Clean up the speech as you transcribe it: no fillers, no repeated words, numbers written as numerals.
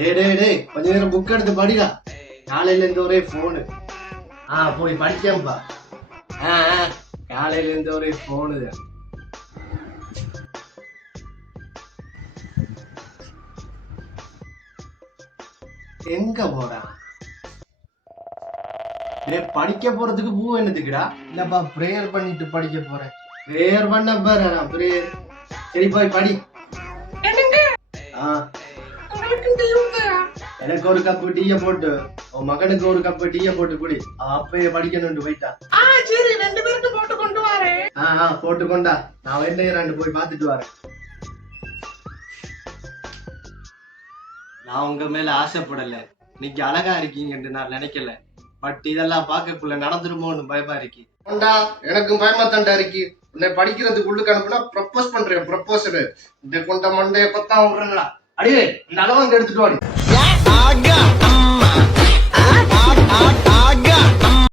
டேய் கொஞ்ச நேரம் புக் எடுத்து படிடா. காலையில இருந்து ஒரே போனு. போய் படிக்கம்பா. காலையில இருந்து ஒரே போனு. எங்க போறான்? படிக்க போறதுக்கு பூ என்னதுக்குடா? இல்லப்பா பிரேயர் பண்ணிட்டு படிக்க போறேன். பிரேயர் பண்ண பாரு. பிரேயர் சரி போய் படி. எனக்கு ஒரு கப்பு டீய போட்டு உன் மகனுக்கு ஒரு கப்பு டீய போட்டு குடி. அப்பயே படிக்கணும்னு போயிட்டா. சரி 2 பேருக்கு போட்டு கொண்டு வரேன். போட்டு கொண்டா. நான் வெண்ணையராண்டு போய் பாத்துட்டு வரேன். நான் உங்க மேல ஆசைப்படல. இன்னைக்கு அழகா இருக்கீங்கன்னு நான் நினைக்கல. பட் இதெல்லாம் பார்க்கக்குள்ள நடந்துருமோன்னு பயமா இருக்கு. எனக்கும் பயமா தாண்டா இருக்கு. உன்னை படிக்கிறதுக்கு உள்ளுக்கு அனுப்புனா ப்ரப்போஸ் பண்றேன். ப்ரப்போசல் இந்த கொண்ட மண்டைய கொத்தா விடுறா. அடியே இந்த அளவாங்க எடுத்துட்டு வாடி.